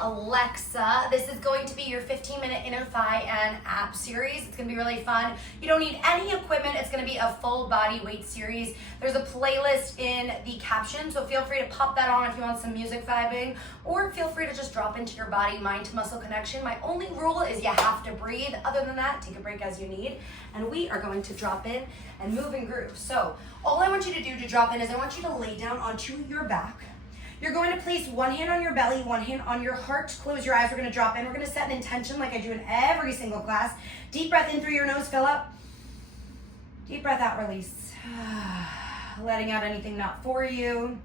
Alexa. This is going to be your 15-minute inner thigh and ab series. It's gonna be really fun. You don't need any equipment. It's gonna be a full body weight series. There's a playlist in the caption, so feel free to pop that on if you want some music vibing, or feel free to just drop into your body, mind to muscle connection. My only rule is you have to breathe. Other than that, take a break as you need. And we are going to drop in and move and groove. So all I want you to do to drop in is I want you to lay down onto your back. You're going to place one hand on your belly, one hand on your heart. Close your eyes. We're going to drop in. We're going to set an intention like I do in every single class. Deep breath in through your nose, fill up. Deep breath out, release. Letting out anything not for you.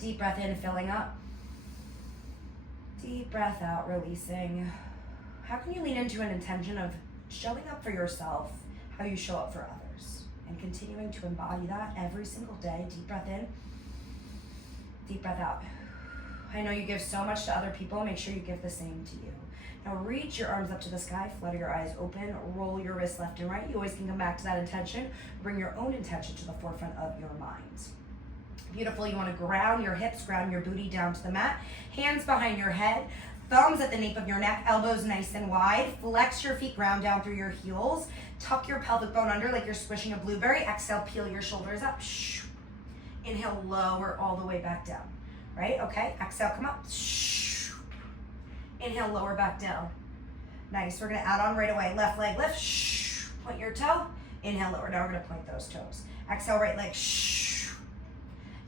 Deep breath in, filling up. Deep breath out, releasing. How can you lean into an intention of showing up for yourself, how you show up for others, and continuing to embody that every single day? Deep breath in. Deep breath out. I know you give so much to other people. Make sure you give the same to you. Now reach your arms up to the sky, flutter your eyes open, roll your wrists left and right. You always can come back to that intention. Bring your own intention to the forefront of your mind. Beautiful. You want to ground your hips, ground your booty down to the mat. Hands behind your head, thumbs at the nape of your neck, elbows nice and wide. Flex your feet, ground down through your heels. Tuck your pelvic bone under like you're squishing a blueberry. Exhale, peel your shoulders up. Inhale, lower all the way back down, right? Okay, exhale, come up. Inhale, lower back down. Nice, we're gonna add on right away. Left leg lift, point your toe. Inhale, lower, now we're gonna point those toes. Exhale, right leg,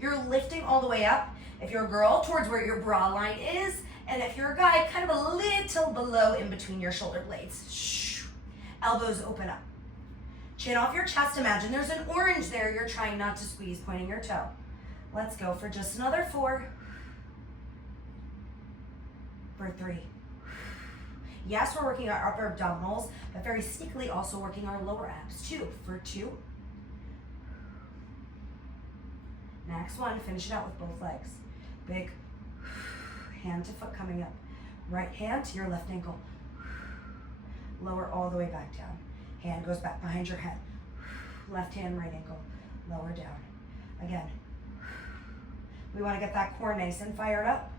You're lifting all the way up. If you're a girl, towards where your bra line is, and if you're a guy, kind of a little below in between your shoulder blades. Elbows open up. Chin off your chest. Imagine there's an orange there you're trying not to squeeze, pointing your toe. Let's go for just another 4. For 3. Yes, we're working our upper abdominals, but very sneakily also working our lower abs. 2. For 2. Next one, finish it out with both legs. Big hand to foot coming up. Right hand to your left ankle. Lower all the way back down. Hand goes back behind your head. Left hand, right ankle. Lower down. Again. We want to get that core nice and fired up.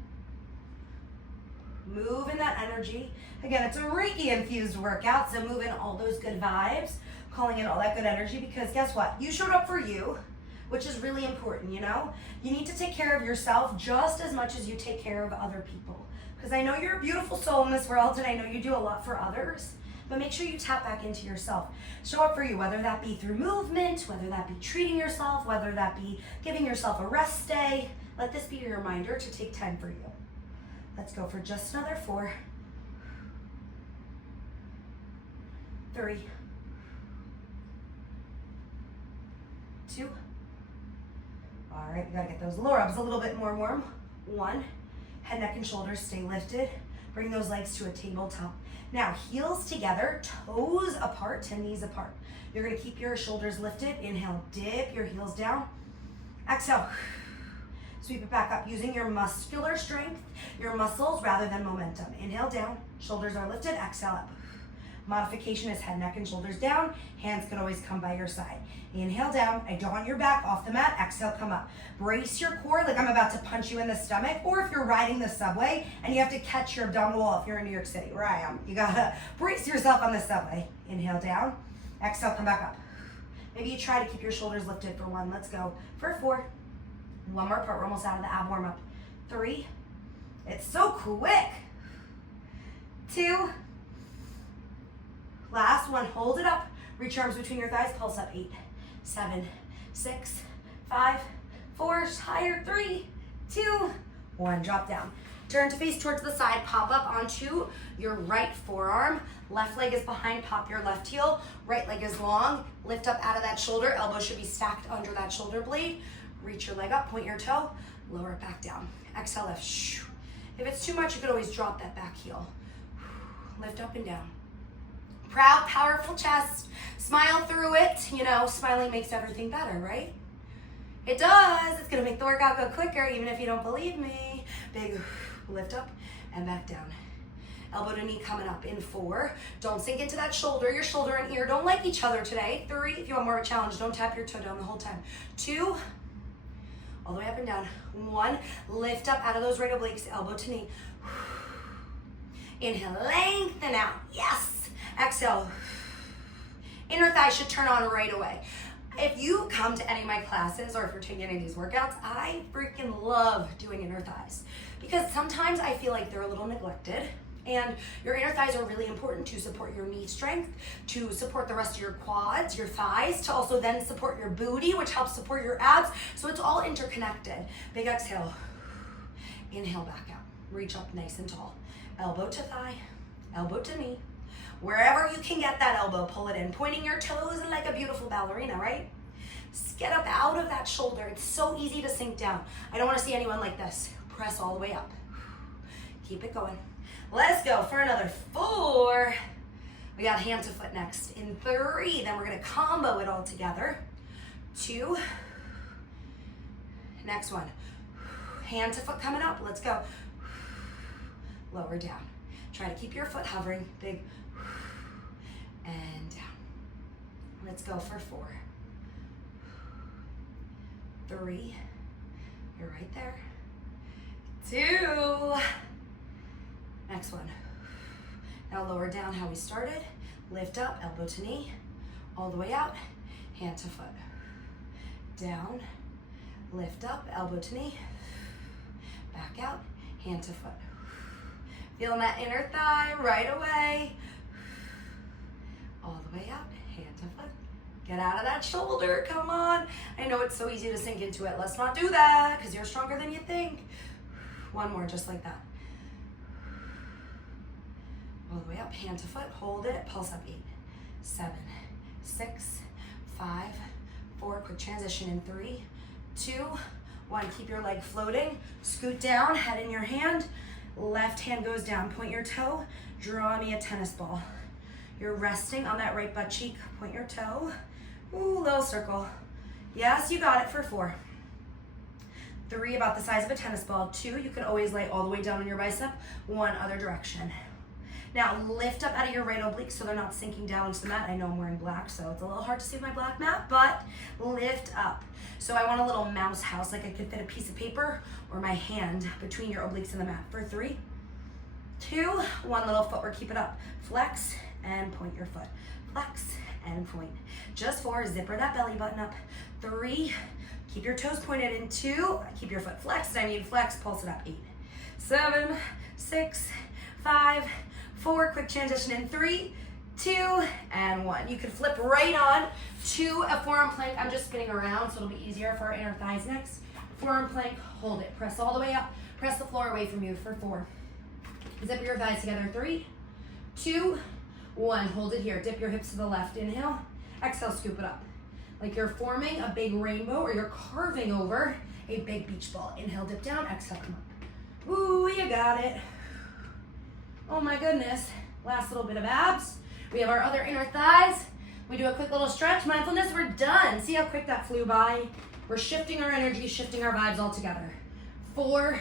Move in that energy. Again, it's a Reiki infused workout, so move in all those good vibes, calling in all that good energy, because guess what? You showed up for you, which is really important, you know? You need to take care of yourself just as much as you take care of other people. Because I know you're a beautiful soul in this world, and I know you do a lot for others. But make sure you tap back into yourself. Show up for you, whether that be through movement, whether that be treating yourself, whether that be giving yourself a rest day. Let this be your reminder to take time for you. Let's go for just another 4. 3. 2. All right, we gotta get those lower abs a little bit more warm. 1. Head, neck, and shoulders stay lifted. Bring those legs to a tabletop. Now, heels together, toes apart to knees apart. You're gonna keep your shoulders lifted. Inhale, dip your heels down. Exhale, sweep it back up using your muscular strength, your muscles rather than momentum. Inhale down, shoulders are lifted, exhale up. Modification is head, neck, and shoulders down. Hands can always come by your side. Inhale down, I dawn your back off the mat, exhale, come up. Brace your core like I'm about to punch you in the stomach, or if you're riding the subway and you have to catch your abdominal wall if you're in New York City, where I am. You gotta brace yourself on the subway. Inhale down, exhale, come back up. Maybe you try to keep your shoulders lifted for 1. Let's go for 4. One more part, we're almost out of the ab warm up. 3. It's so quick. 2. Last one, hold it up. Reach your arms between your thighs, pulse up. 8, 7, 6, 5, 4, higher. 3, 2, 1, drop down. Turn to face towards the side, pop up onto your right forearm. Left leg is behind, pop your left heel. Right leg is long, lift up out of that shoulder. Elbow should be stacked under that shoulder blade. Reach your leg up, point your toe, lower it back down. Exhale, lift. If it's too much, you could always drop that back heel. Lift up and down. Proud, powerful chest. Smile through it. You know, smiling makes everything better, right? It does. It's gonna make the workout go quicker, even if you don't believe me. Big lift up and back down. Elbow to knee coming up in 4. Don't sink into that shoulder. Your shoulder and ear don't like each other today. 3, if you want more of a challenge, don't tap your toe down the whole time. 2, all the way up and down. 1, lift up out of those right obliques, elbow to knee. Inhale, lengthen out. Yes. Exhale. Inner thigh should turn on right away. If you come to any of my classes or if you're taking any of these workouts, I freaking love doing inner thighs because sometimes I feel like they're a little neglected. And your inner thighs are really important to support your knee strength, to support the rest of your quads, your thighs, to also then support your booty, which helps support your abs. So it's all interconnected. Big exhale. Inhale back out. Reach up nice and tall. Elbow to thigh, elbow to knee. Wherever you can get that elbow, pull it in. Pointing your toes in like a beautiful ballerina, right? Just get up out of that shoulder. It's so easy to sink down. I don't want to see anyone like this. Press all the way up. Keep it going. Let's go for another 4. We got hand to foot next. In 3, then we're gonna combo it all together. 2. Next one. Hand to foot coming up. Let's go. Lower down. Try to keep your foot hovering. Big. And down. Let's go for 4. 3. You're right there. 2. Next one. Now lower down how we started. Lift up, elbow to knee. All the way out, hand to foot. Down, lift up, elbow to knee. Back out, hand to foot. Feeling that inner thigh right away. All the way out, hand to foot. Get out of that shoulder, come on. I know it's so easy to sink into it. Let's not do that because you're stronger than you think. One more, just like that. All the way up, hand to foot, hold it, pulse up. 8, 7, 6, 5, 4, quick transition in 3, 2, 1. Keep your leg floating, scoot down, head in your hand, left hand goes down, point your toe, draw me a tennis ball. You're resting on that right butt cheek, point your toe, ooh, little circle. Yes, you got it for 4. 3, about the size of a tennis ball. 2, you can always lay all the way down on your bicep, 1 other direction. Now lift up out of your right oblique so they're not sinking down into the mat. I know I'm wearing black, so it's a little hard to see my black mat, but lift up. So I want a little mouse house, like I could fit a piece of paper or my hand between your obliques and the mat. For 3, 2, 1, little footwork, keep it up. Flex and point your foot. Flex and point. Just 4, zipper that belly button up. 3, keep your toes pointed in. 2, keep your foot flexed. I mean flex, pulse it up. 8, 7, 6, 5, 4, quick transition in 3, 2, and 1. You can flip right on to a forearm plank. I'm just spinning around so it'll be easier for our inner thighs next. Forearm plank, hold it. Press all the way up. Press the floor away from you for 4. Zip your thighs together. 3, 2, 1. Hold it here. Dip your hips to the left. Inhale. Exhale, scoop it up. Like you're forming a big rainbow or you're carving over a big beach ball. Inhale, dip down. Exhale, come up. Ooh, you got it. Oh my goodness, last little bit of abs. We have our other inner thighs. We do a quick little stretch, mindfulness, we're done. See how quick that flew by? We're shifting our energy, shifting our vibes all together. 4,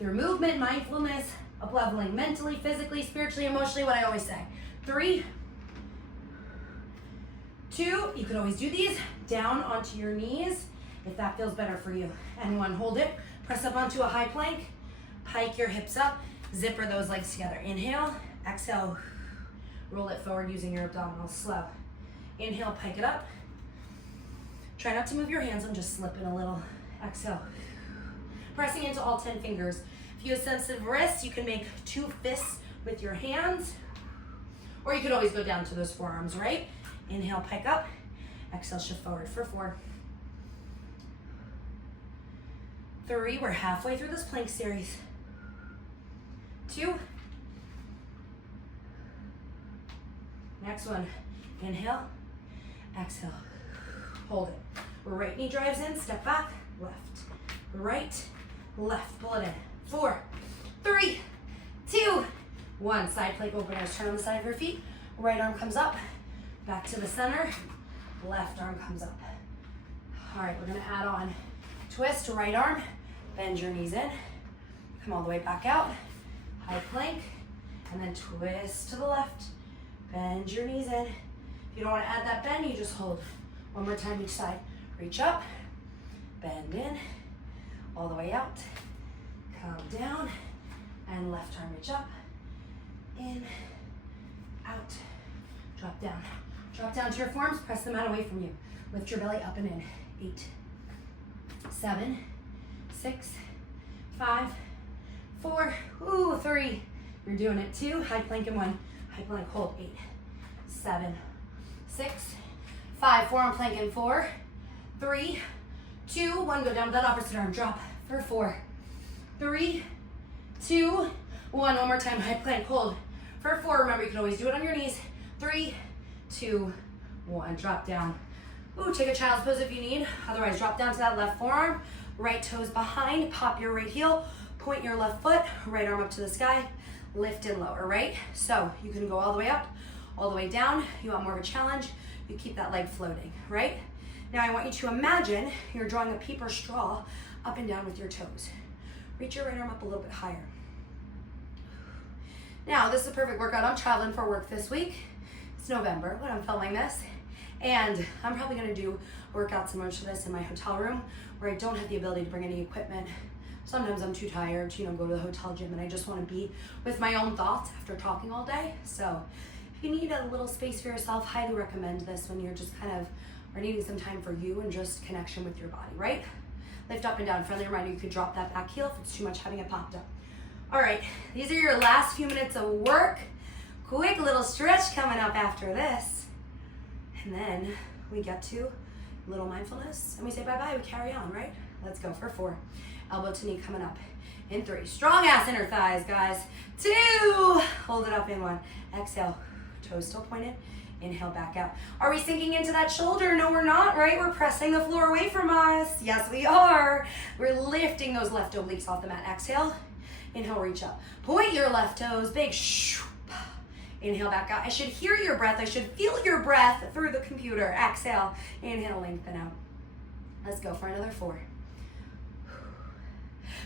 through movement, mindfulness, up leveling mentally, physically, spiritually, emotionally, what I always say. 3, 2, you could always do these down onto your knees if that feels better for you. And 1, hold it, press up onto a high plank, pike your hips up, zipper those legs together. Inhale, exhale, roll it forward using your abdominals, slow. Inhale, pike it up. Try not to move your hands, I'm just slipping a little. Exhale. Pressing into all 10 fingers. If you have sensitive wrists, you can make 2 fists with your hands, or you could always go down to those forearms, right? Inhale, pike up. Exhale, shift forward for 4. 3, we're halfway through this plank series. 2. Next one. Inhale, exhale, hold it. Right knee drives in, step back, left, right, left, pull it in. 4, 3, 2, 1. Side plank openers, turn on the side of your feet. Right arm comes up, back to the center, left arm comes up. All right, we're gonna add on twist to right arm, bend your knees in, come all the way back out, high plank, and then twist to the left, bend your knees in. If you don't want to add that bend, you just hold. One more time each side. Reach up, bend in, all the way out, come down, and left arm reach up, in, out, drop down. Drop down to your forearms, press them out away from you. Lift your belly up and in. 8, 7, 6, 5, 4, 3. You're doing it. 2, high plank in 1. High plank, hold. 8, 7, 6, 5, forearm plank in 4, 3, 2, 1. Go down with that opposite arm. Drop for 4, 3, 2, 1. One more time. High plank, hold for 4. Remember, you can always do it on your knees. 3, 2, 1. Drop down. Ooh, take a child's pose if you need. Otherwise, drop down to that left forearm. Right toes behind. Pop your right heel. Point your left foot. Right arm up to the sky. Lift and lower, right? So you can go all the way up, all the way down. You want more of a challenge, you keep that leg floating, right? Now I want you to imagine you're drawing a paper straw up and down with your toes. Reach your right arm up a little bit higher. Now, this is a perfect workout. I'm traveling for work this week. It's November when I'm filming this. And I'm probably gonna do a workout similar to this in my hotel room where I don't have the ability to bring any equipment. Sometimes I'm too tired to, go to the hotel gym and I just wanna be with my own thoughts after talking all day. So if you need a little space for yourself, highly recommend this when you're just kind of are needing some time for you and just connection with your body, right? Lift up and down. Friendly reminder, you could drop that back heel if it's too much having it popped up. All right, these are your last few minutes of work. Quick little stretch coming up after this. And then we get to a little mindfulness and we say bye-bye, we carry on, right? Let's go for 4. Elbow to knee coming up in 3. Strong ass inner thighs, guys. 2, hold it up in 1. Exhale, toes still pointed. Inhale, back out. Are we sinking into that shoulder? No, we're not, right? We're pressing the floor away from us. Yes, we are. We're lifting those left obliques off the mat. Exhale, inhale, reach up. Point your left toes, big shoop. Inhale, back out. I should hear your breath. I should feel your breath through the computer. Exhale, inhale, lengthen out. Let's go for another 4.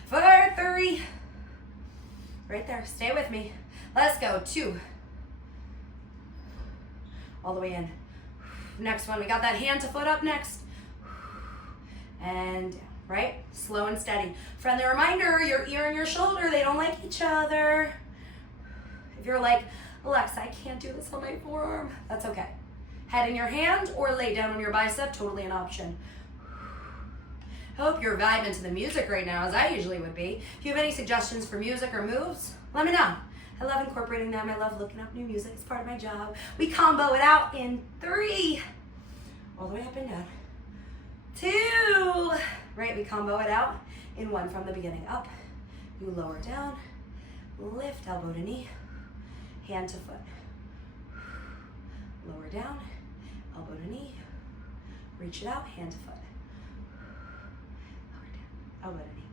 For 3. Right there, stay with me. Let's go, 2. All the way in. Next one, we got that hand to foot up next. And down, right? Slow and steady. Friendly reminder, your ear and your shoulder, they don't like each other. If you're like, Alexa, I can't do this on my forearm, that's okay. Head in your hand or lay down on your bicep, totally an option. Hope you're vibing to the music right now, as I usually would be. If you have any suggestions for music or moves, let me know. I love incorporating them. I love looking up new music. It's part of my job. We combo it out in 3. All the way up and down. 2. Right, we combo it out in 1 from the beginning. Up, you lower down, lift elbow to knee, hand to foot. Lower down, elbow to knee, reach it out, hand to foot. Lower down, elbow to knee.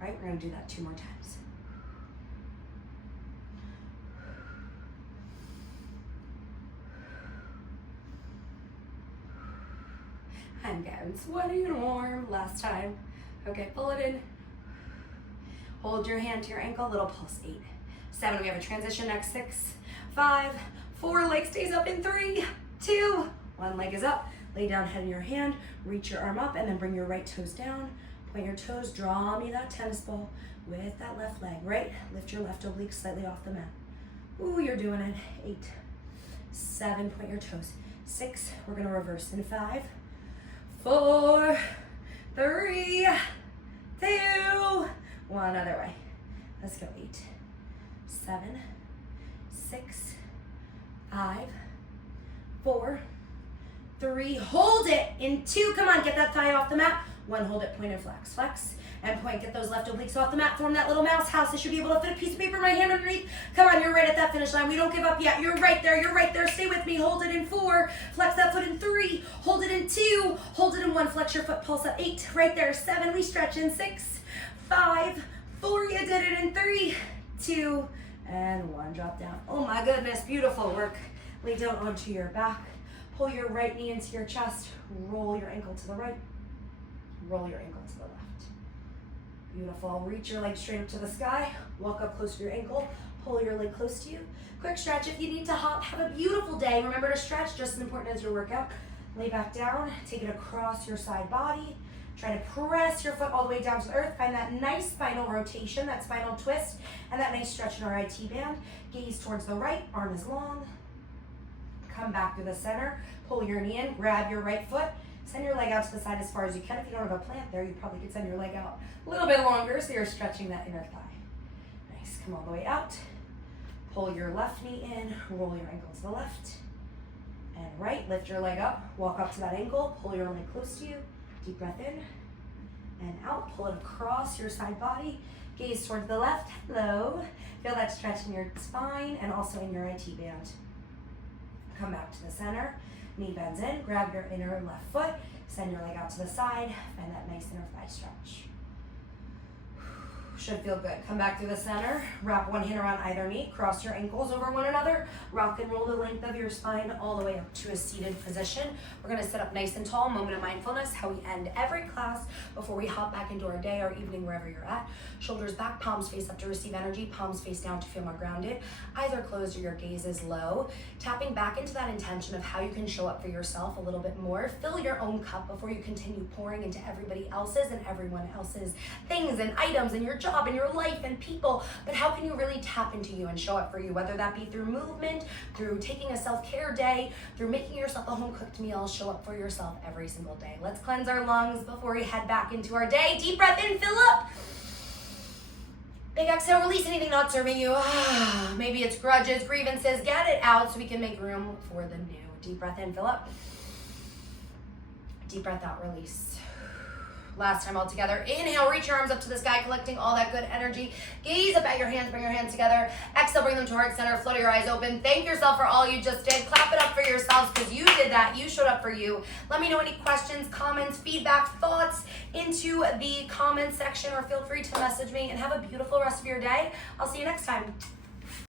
Right, we're gonna do that 2 more times. I'm getting sweaty and warm. Last time. Okay, pull it in. Hold your hand to your ankle, little pulse. 8, 7, we have a transition next. 6, 5, 4, leg stays up in 3, 2, 1 leg is up. Lay down, head in your hand, reach your arm up, and then bring your right toes down. Point your toes, draw me that tennis ball with that left leg, right? Lift your left oblique slightly off the mat. Ooh, you're doing it. 8, 7, point your toes. 6, we're gonna reverse in 5, 4, 3, 2, 1, other way. Let's go. 8, 7, 6, 5, 4, 3, hold it in 2. Come on, get that thigh off the mat. 1, hold it, point and flex. Flex and point, get those left obliques off the mat. Form that little mouse house. I should be able to fit a piece of paper in my hand underneath. Come on, you're right at that finish line. We don't give up yet. You're right there, you're right there. Stay with me. Hold it in 4, flex that foot in 3, hold it in 2, hold it in 1, flex your foot, pulse up. 8, right there. 7, we stretch in 6, 5, 4, you did it in 3, 2, and 1, drop down. Oh my goodness, beautiful work. Lay down onto your back. Pull your right knee into your chest. Roll your ankle to the right. Roll your ankle to the left. Beautiful. Reach your leg straight up to the sky. Walk up close to your ankle. Pull your leg close to you. Quick stretch if you need to hop. Have a beautiful day. Remember to stretch, just as important as your workout. Lay back down. Take it across your side body. Try to press your foot all the way down to the earth. Find that nice spinal rotation, that spinal twist, and that nice stretch in our IT band. Gaze towards the right, arm is long. Come back to the center, pull your knee in, grab your right foot, send your leg out to the side as far as you can. If you don't have a plant there, you probably could send your leg out a little bit longer so you're stretching that inner thigh. Nice, come all the way out. Pull your left knee in, roll your ankle to the left and right. Lift your leg up, walk up to that ankle, pull your leg close to you. Deep breath in and out. Pull it across your side body. Gaze towards the left. Hello. Feel that stretch in your spine and also in your IT band. Come back to the center. Knee bends in. Grab your inner left foot. Send your leg out to the side. Find that nice inner thigh stretch. Should feel good. Come back to the center. Wrap one hand around either knee. Cross your ankles over one another. Rock and roll the length of your spine all the way up to a seated position. We're going to sit up nice and tall. Moment of mindfulness. How we end every class before we hop back into our day or evening, wherever you're at. Shoulders back, palms face up to receive energy. Palms face down to feel more grounded. Eyes are closed or your gaze is low. Tapping back into that intention of how you can show up for yourself a little bit more. Fill your own cup before you continue pouring into everybody else's and everyone else's things and items and your job and your life and people. But how can you really tap into you and show up for you, whether that be through movement, through taking a self-care day, through making yourself a home-cooked meal. Show up for yourself every single day. Let's cleanse our lungs before we head back into our day. Deep breath in, fill up. Big exhale, release anything not serving you. Maybe it's grudges, grievances. Get it out so we can make room for the new. Deep breath in, fill up. Deep breath out, release. Last time all together. Inhale, reach your arms up to the sky, collecting all that good energy. Gaze up at your hands, bring your hands together. Exhale, bring them to heart center, flutter your eyes open. Thank yourself for all you just did. Clap it up for yourselves because you did that. You showed up for you. Let me know any questions, comments, feedback, thoughts into the comments section, or feel free to message me, and have a beautiful rest of your day. I'll see you next time.